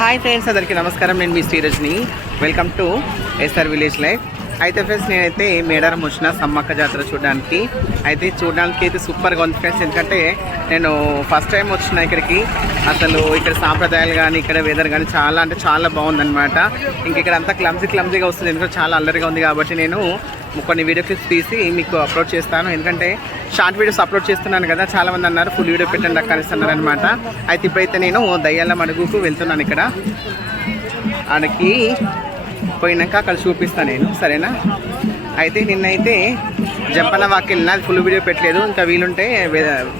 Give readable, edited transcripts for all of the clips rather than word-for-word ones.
Hi friends, అందరికీ నమస్కారం. నేను మీ Srirajni. Welcome to SR village life. అయితే ఫ్రెండ్స్, నేనైతే మేడారం వచ్చిన సమ్మక్క జాతర చూడడానికి అయితే సూపర్గా ఉంది ఫ్రెండ్స్. ఎందుకంటే నేను ఫస్ట్ టైం వచ్చిన ఇక్కడికి. అసలు ఇక్కడ సాంప్రదాయాలు కానీ ఇక్కడ వెదర్ కానీ చాలా అంటే చాలా బాగుందన్నమాట. ఇంక ఇక్కడ అంతా క్లమ్జీగా వస్తుంది, ఎందుకంటే చాలా అల్లరిగా ఉంది. కాబట్టి నేను కొన్ని వీడియో క్లిప్స్ తీసి మీకు అప్లోడ్ చేస్తాను. ఎందుకంటే షార్ట్ వీడియోస్ అప్లోడ్ చేస్తున్నాను కదా, చాలామంది అన్నారు ఫుల్ వీడియో పెట్టండి అక్కడ ఇస్తున్నారు అనమాట. అయితే ఇప్పుడైతే నేను దయ్యాల మడుగుకు వెళ్తున్నాను. ఇక్కడ ఆడికి పోయినాక అక్కడ చూపిస్తాను నేను, సరేనా? అయితే నిన్నైతే జంపన్న వాక్ వెళ్ళిన, అది ఫుల్ వీడియో పెట్టలేదు. ఇంకా వీలుంటే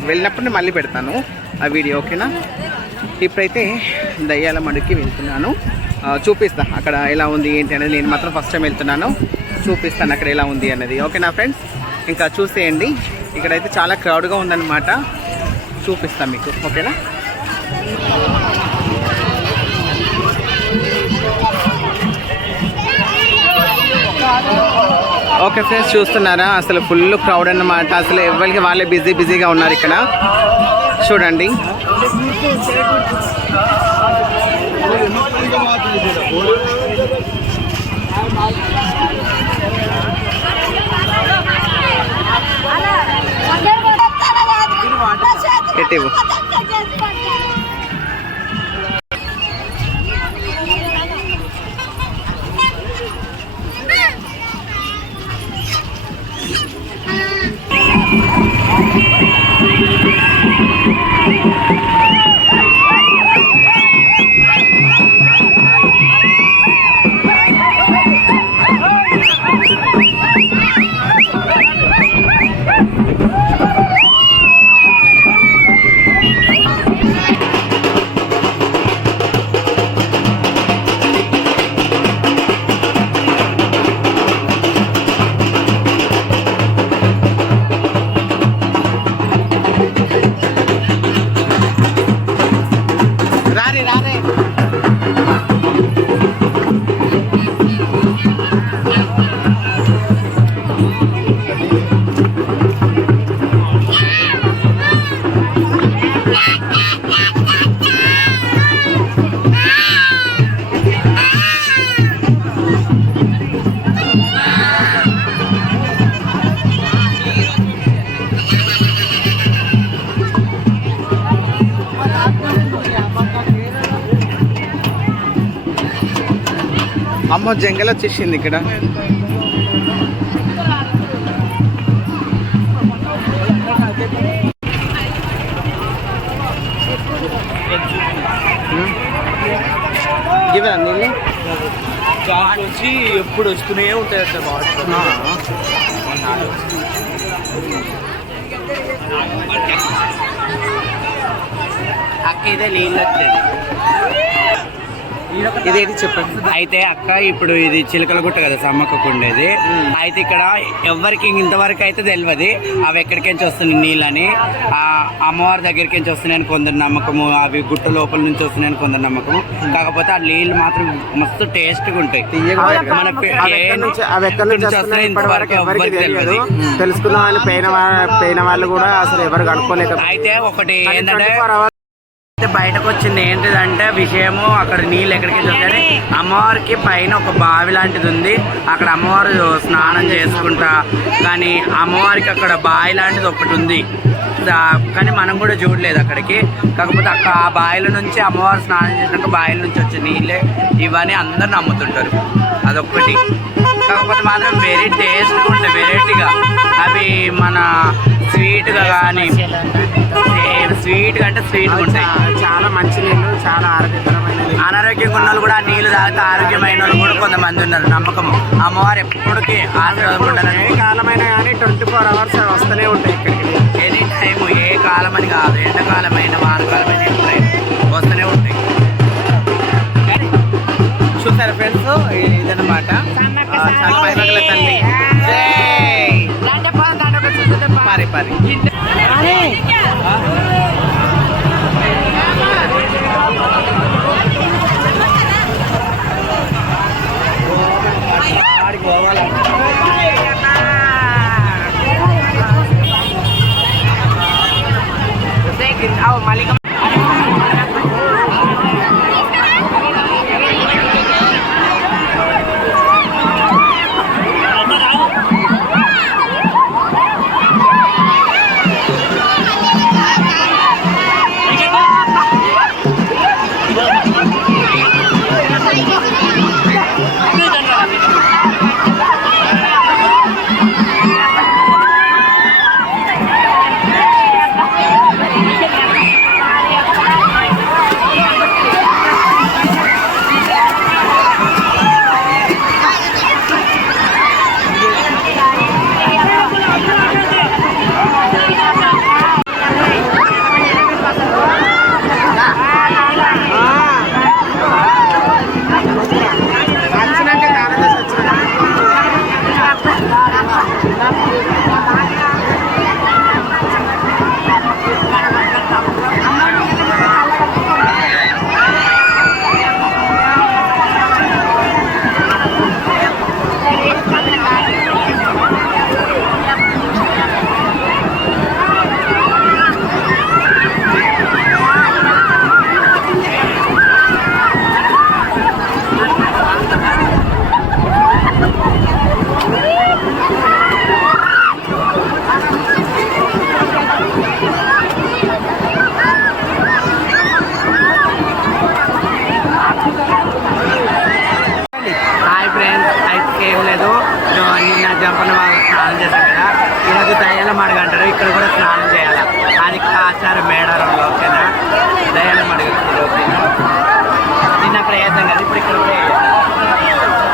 వెళ్ళినప్పుడు మళ్ళీ పెడతాను ఆ వీడియో, ఓకేనా? ఇప్పుడైతే దయ్యాల మడుగుకి వెళ్తున్నాను. చూపిస్తా అక్కడ ఎలా ఉంది ఏంటి అనేది. నేను మాత్రం ఫస్ట్ టైం వెళ్తున్నాను, చూపిస్తాను అక్కడ ఎలా ఉంది అనేది, ఓకేనా ఫ్రెండ్స్? ఇంకా చూసేయండి. ఇక్కడైతే చాలా క్రౌడ్గా ఉందన్నమాట, చూపిస్తాను మీకు, ఓకేనా? ఓకే ఫ్రెండ్స్, చూస్తున్నారా అసలు ఫుల్ క్రౌడ్ అన్నమాట. అసలు ఎవరికి వాళ్ళే బిజీగా ఉన్నారు ఇక్కడ, చూడండి. ఎట్టివు అమ్మ, జంగల్ వచ్చేసింది ఇక్కడ. ఇవా నీళ్ళు వచ్చి ఎప్పుడు వస్తూనే ఉంటాయి సార్. అక్క ఇదే నీళ్ళు వచ్చేది. ఇదేంటి చెప్పండి. అయితే అక్క, ఇప్పుడు ఇది చిలకలగుట్ట కదా సమ్మక్కకు ఉండేది. అయితే ఇక్కడ ఎవరికి ఇంతవరకు అయితే తెలియదు అవి ఎక్కడికించి వస్తున్నాయి నీళ్ళని. ఆ అమ్మవారి దగ్గరికి నుంచి వస్తున్నాయని కొందరు నమ్మకము, అవి గుట్ట లోపల నుంచి వస్తున్నాయని కొందరు నమ్మకము. కాకపోతే ఆ నీళ్ళు మాత్రం మస్తు టేస్ట్గా ఉంటాయి. తెలుసుకున్న వాళ్ళు పోయిన వాళ్ళు కూడా అసలు ఎవరు కనుక్కోలేదు. అయితే ఒకటి ఏంటంటే బయటకు వచ్చింది ఏంటిదంటే విషయము, అక్కడ నీళ్ళు ఎక్కడికి వస్తాయని అమ్మవారికి పైన ఒక బావి లాంటిది ఉంది. అక్కడ అమ్మవారు స్నానం చేసుకుంటా, కానీ అమ్మవారికి అక్కడ బావి లాంటిది ఒకటి ఉంది, కానీ మనం కూడా చూడలేదు అక్కడికి. కాకపోతే అక్కడ ఆ బావిల నుంచి అమ్మవారు స్నానం చేసినాక బావిల నుంచి వచ్చే నీళ్ళే ఇవన్నీ అందరు నమ్ముతుంటారు. అదొక్కటి. కాకపోతే మాత్రం వెరీ టేస్ట్గా ఉంటాయి, వెరైటీగా. అవి మన స్వీట్గా కానీ స్వీట్గా అంటే స్వీట్గా ఉంటాయి. చాలా మంచి నీళ్ళు, చాలా ఆరోగ్యకరమైన. అనారోగ్యంగా ఉన్న వాళ్ళు కూడా నీళ్ళు తాగితే ఆరోగ్యమైన వాళ్ళు కూడా కొంతమంది ఉన్నారు. నమ్మకము అమ్మవారు ఎప్పటికీ ఆశీర్వాదం. ఏ కాలమైనా కానీ 24 hours వస్తూనే ఉంటాయి ఇక్కడికి. ఎనీ టైము, ఏ కాలం అని కాదు, ఎండాకాలమైన వానకాలమైన ఎప్పుడైనా వస్తూనే ఉంటాయి. చూసారా ఫ్రెండ్స్, ఇదన్నమాట తల్లి. పారి పారి జంపన్న వాళ్ళు స్నానం చేశారు కదా, ఈరోజు దయ్యాల మడుగు అంటారు, ఇక్కడ కూడా స్నానం చేయాలి. అది ఆచారం మేడారంలో, ఓకేనా. దయ్యాల మడుగు ఓకేనా. నిన్న అక్కడ వేద్దాం కదా, ఇప్పుడు ఇక్కడ కూడా వేయాలి.